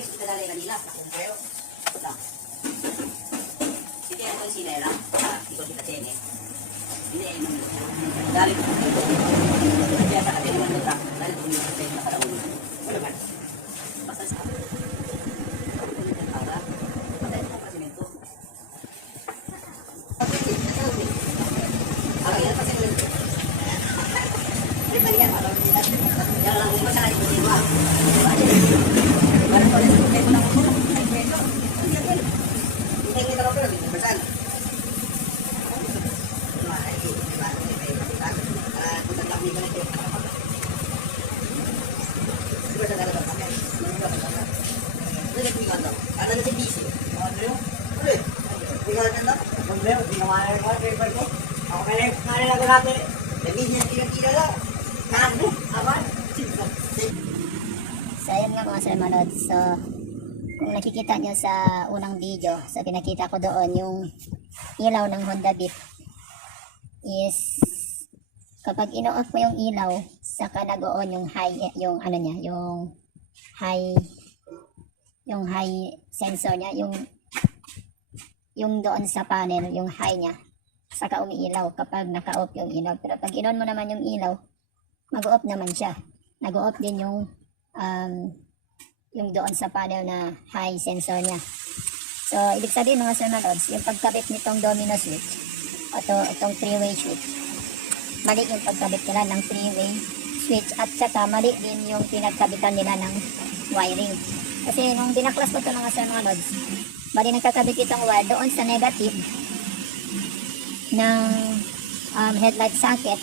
Kay kay kita dalay kanila. Kayo. Ito. Sige ako sila lang. Ah, ikaw kita tene. Hindi ay man. Dali ko. Kaya sa kanila naman ito. Dali ko yung sa na paraon. Wala man. Basta sa para patay mo kasi nito. Ah, yan pa sila. Yan yan, alam niya. Yan lang mo sa akin di ba? Para ko lang kay ko lang ko. Ay, kwento. Hindi kita ko pero bersan. Ano na si DC? Ano yun? Ano yun? Tingnan natin na. Kung meron, ginawa na yung mga paper ko. Ako kaya yung kanila natin. Lagi niya tira-tira lang. Kano? Aman? So ayun nga mga sir manood. So kung nakikita nyo sa unang video, so pinakita ko doon yung ilaw ng Honda Beat is kapag ino-off mo yung ilaw, saka nag-on yung high, yung ano niya, yung high, yung high sensor niya, yung yung doon sa panel, yung high niya, saka umiilaw kapag naka-off yung ilaw. Pero pag inon mo naman yung ilaw, mag-off naman siya. Nag-off din yung um, yung doon sa panel na high sensor niya. So, ibig sabihin mga sir manods, yung pagkabit nitong domino switch, ito, itong three-way switch, mali yung pagkabit nila ng three-way switch at saka mali din yung pinagkabitan nila ng wiring. Kasi nung binaklas ko ito mga sir manods, bali nagkakabit itong wire doon sa negative ng um, headlight socket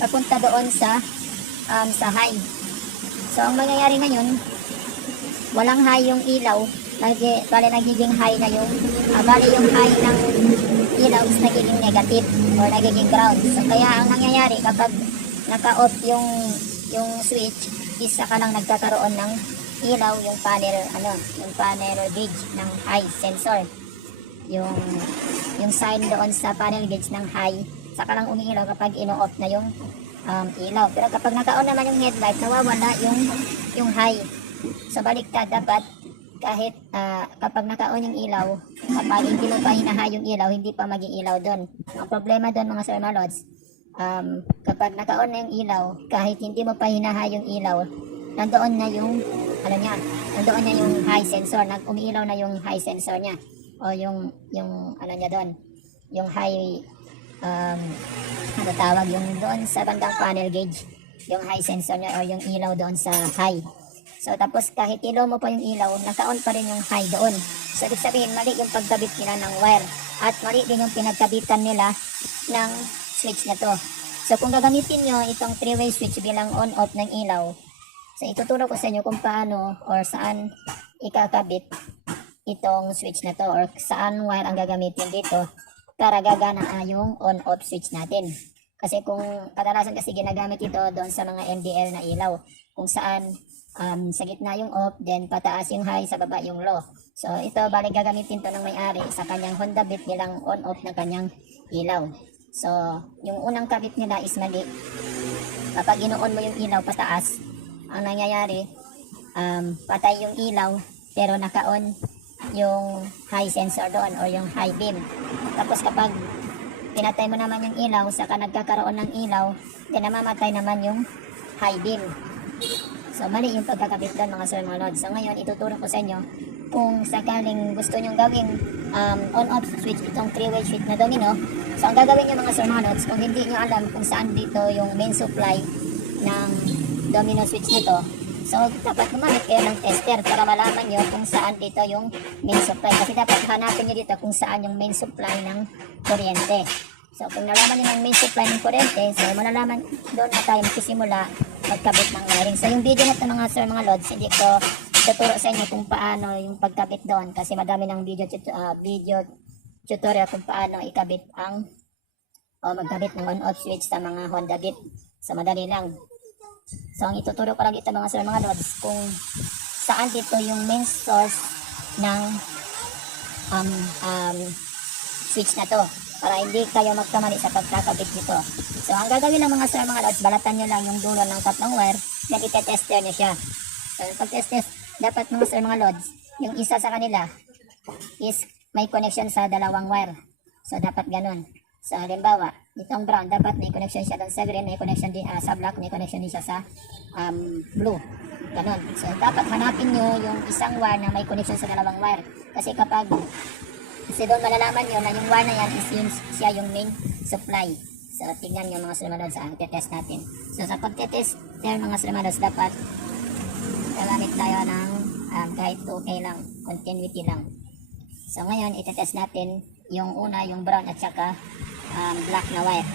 papunta doon sa um, sa high. So, ang mangyayari ngayon, walang high yung ilaw, nagi, bali nagiging high na yung, ah, bali yung high ng ilaw is nagiging negative or nagiging ground. So, kaya ang nangyayari kapag naka-off yung, yung switch, is saka lang nagkakaroon ng ilaw yung panel, ano, yung panel gauge ng high sensor. Yung, yung sign doon sa panel gauge ng high, saka lang umiilaw kapag ino-off na yung um, ilaw. Pero kapag naka-on naman yung headlight, nawawala yung yung high. So baliktad dapat kahit ah, kapag naka-on yung ilaw, kapag hindi mo pa hinahay yung ilaw, hindi pa maging ilaw doon. Ang problema doon mga sir malods, um, kapag naka-on na yung ilaw, kahit hindi mo pa hinahay yung ilaw, nandoon na yung ano niya, nandoon na yung high sensor, nag umiilaw na yung high sensor niya o yung yung ano niya doon, yung high um, ano tawag? Yung doon sa bandang panel gauge. Yung high sensor niya or yung ilaw doon sa high. So tapos kahit ilaw mo pa yung ilaw naka-on pa rin yung high doon. So ibig sabihin mali yung pagkabit nila ng wire. At mali din yung pinagkabitan nila ng switch na to. So kung gagamitin nyo itong three-way switch bilang on-off ng ilaw so ituturo ko sa inyo kung paano or saan ikakabit itong switch na to or saan wire ang gagamitin dito para gagana yung on-off switch natin. Kasi kung kadalasan kasi ginagamit ito doon sa mga MDL na ilaw, kung saan um, sa gitna yung off, then pataas yung high, sa baba yung low. So ito, bali gagamitin to ng may-ari sa kanyang Honda Beat bilang on-off ng kanyang ilaw. So, yung unang kabit nila is mali. Kapag ino-on mo yung ilaw pataas, ang nangyayari, um, patay yung ilaw, pero naka-on yung high sensor doon or yung high beam. Tapos kapag pinatay mo naman yung ilaw, saka nagkakaroon ng ilaw, then namamatay naman yung high beam. So mali yung pagkakabit doon mga sir mga lord. So ngayon ituturo ko sa inyo kung sakaling gusto nyong gawing um, on-off switch itong three-way switch na domino. So ang gagawin nyo mga sir mga lords, kung hindi nyo alam kung saan dito yung main supply ng domino switch nito, So, dapat gumamit kayo ng tester para malaman nyo kung saan dito yung main supply. Kasi dapat hanapin nyo dito kung saan yung main supply ng kuryente. So, kung nalaman nyo ng main supply ng kuryente, so malalaman doon na tayo magsisimula magkabit ng wiring. So, yung video na mga sir, mga lods, hindi ko tuturo sa inyo kung paano yung pagkabit doon kasi madami ng video, tut- ah, video tutorial kung paano ikabit ang o magkabit ng on-off switch sa mga Honda Beat. So, madali lang. So, ang ituturo lang dito mga sir, mga lods, kung saan dito yung main source ng um, um, switch na to. para hindi kayo magkamali sa pagkakabit nito. So, ang gagawin ng mga sir mga lods, balatan nyo lang yung dulo ng tatlong wire, then itetester nyo siya. So, pag test test, dapat mga sir mga lods, yung isa sa kanila is may connection sa dalawang wire. So, dapat ganun. So, halimbawa, itong brown, dapat may connection siya doon sa green, may connection din ah, sa black, may connection din siya sa um, blue. Ganun. So, dapat hanapin nyo yung isang wire na may connection sa dalawang wire. Kasi kapag kasi doon malalaman nyo na yung wire na yan is yung, siya yung main supply. So, tingnan nyo mga sulmadods sa test natin. So, sa pagtetest, there mga sulmadods, dapat gagamit tayo ng um, kahit 2K lang, continuity lang. So, ngayon, itetest natin yung una, yung brown at saka um, black na wire.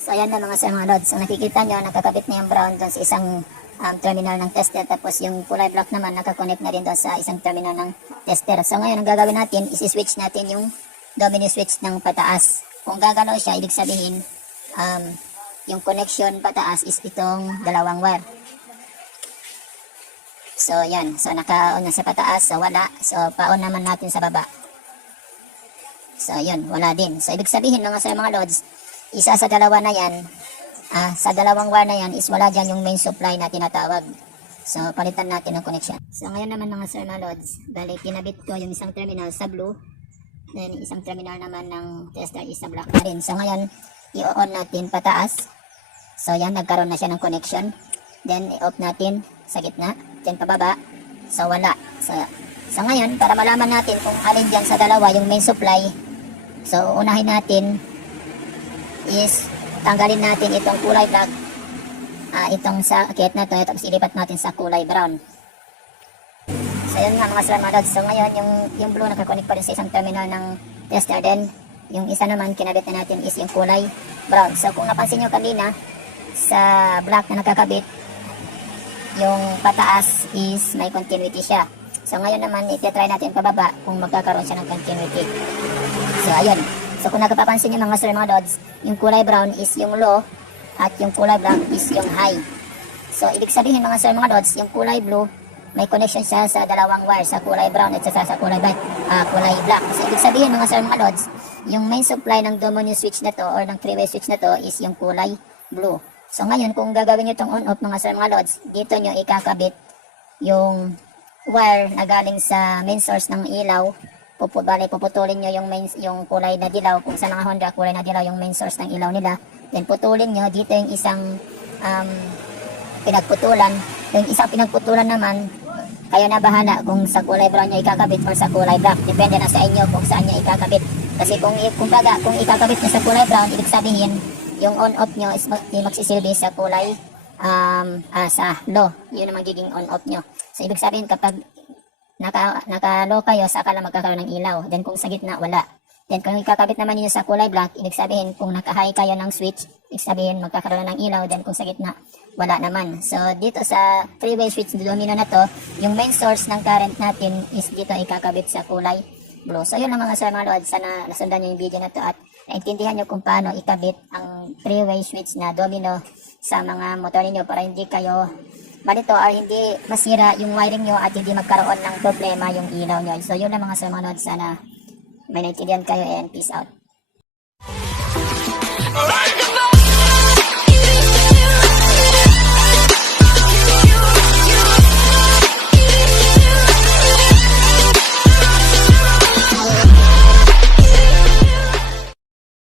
So, ayan na mga sulmadods. So, nakikita nyo, nakakabit na yung brown doon sa isang um, terminal ng tester. Tapos, yung kulay black naman, nakakonect na rin doon sa isang terminal ng tester. So, ngayon, ang gagawin natin, isi-switch natin yung domino switch ng pataas. Kung gagalaw siya, ibig sabihin, um, yung connection pataas is itong dalawang wire. So, yan. So, naka-on na sa pataas. So, wala. So, pa-on naman natin sa baba. So, yun. Wala din. So, ibig sabihin mga sa mga loads, isa sa dalawa na yan, ah, sa dalawang wire na yan is wala dyan yung main supply na tinatawag. So, palitan natin ang connection. So, ngayon naman mga sir mga loads, bali, kinabit ko yung isang terminal sa blue, then isang terminal naman ng tester is sa black na rin. So, ngayon, i-on natin pataas. So, yan, nagkaroon na siya ng connection. Then, i-off natin sa gitna. Then, pababa. So, wala. So, so ngayon, para malaman natin kung alin dyan sa dalawa yung main supply, so, unahin natin is tanggalin natin itong kulay black. Ah itong sakit na to tapos ilipat natin sa kulay brown. So yun nga mga lods. so ngayon yung, yung blue nakakonect pa rin sa isang terminal ng tester then yung isa naman kinabit na natin is yung kulay brown. So kung napansin nyo kanina sa black na nakakabit yung pataas is may continuity siya. So ngayon naman itetry natin pababa kung magkakaroon siya ng continuity so ayun So kung nagpapansin nyo mga sir mga lods, yung kulay brown is yung low at yung kulay black is yung high. So ibig sabihin mga sir mga lods, yung kulay blue may connection siya sa dalawang wire, sa kulay brown at sa, kulay black, ah, kulay black. So ibig sabihin mga sir mga lods, yung main supply ng domino switch na to or ng three-way switch na to is yung kulay blue. So ngayon kung gagawin nyo itong on-off mga sir mga lods, dito nyo ikakabit yung wire na galing sa main source ng ilaw pupu, bali, puputulin nyo yung main, yung kulay na dilaw, kung sa mga Honda, kulay na dilaw yung main source ng ilaw nila. Then putulin nyo, dito yung isang um, pinagputulan. Yung isang pinagputulan naman, kayo na bahala kung sa kulay brown nyo ikakabit or sa kulay black. Depende na sa inyo kung saan nyo ikakabit. Kasi kung, kung, baga, kung ikakabit nyo sa kulay brown, ibig sabihin, yung on-off nyo is mag, magsisilbi sa kulay um, ah, sa low. Yun ang magiging on-off nyo. So, ibig sabihin kapag naka, naka-low kayo, saka lang magkakaroon ng ilaw. Then kung sa gitna, wala. Then kung ikakabit naman ninyo sa kulay black, ibig sabihin kung naka-high kayo ng switch, ibig sabihin magkakaroon ng ilaw. Then kung sa gitna, wala naman. So dito sa three-way switch domino na to, yung main source ng current natin is dito ikakabit sa kulay blue. So yun lang mga sir mga lord, sana nasundan nyo yung video na to at naintindihan nyo kung paano ikabit ang three-way switch na domino sa mga motor ninyo para hindi kayo Balito or ah, hindi masira yung wiring nyo at hindi magkaroon ng problema yung ilaw nyo. So yun lang mga sir mga Sana may naintindihan kayo and peace out. Alright.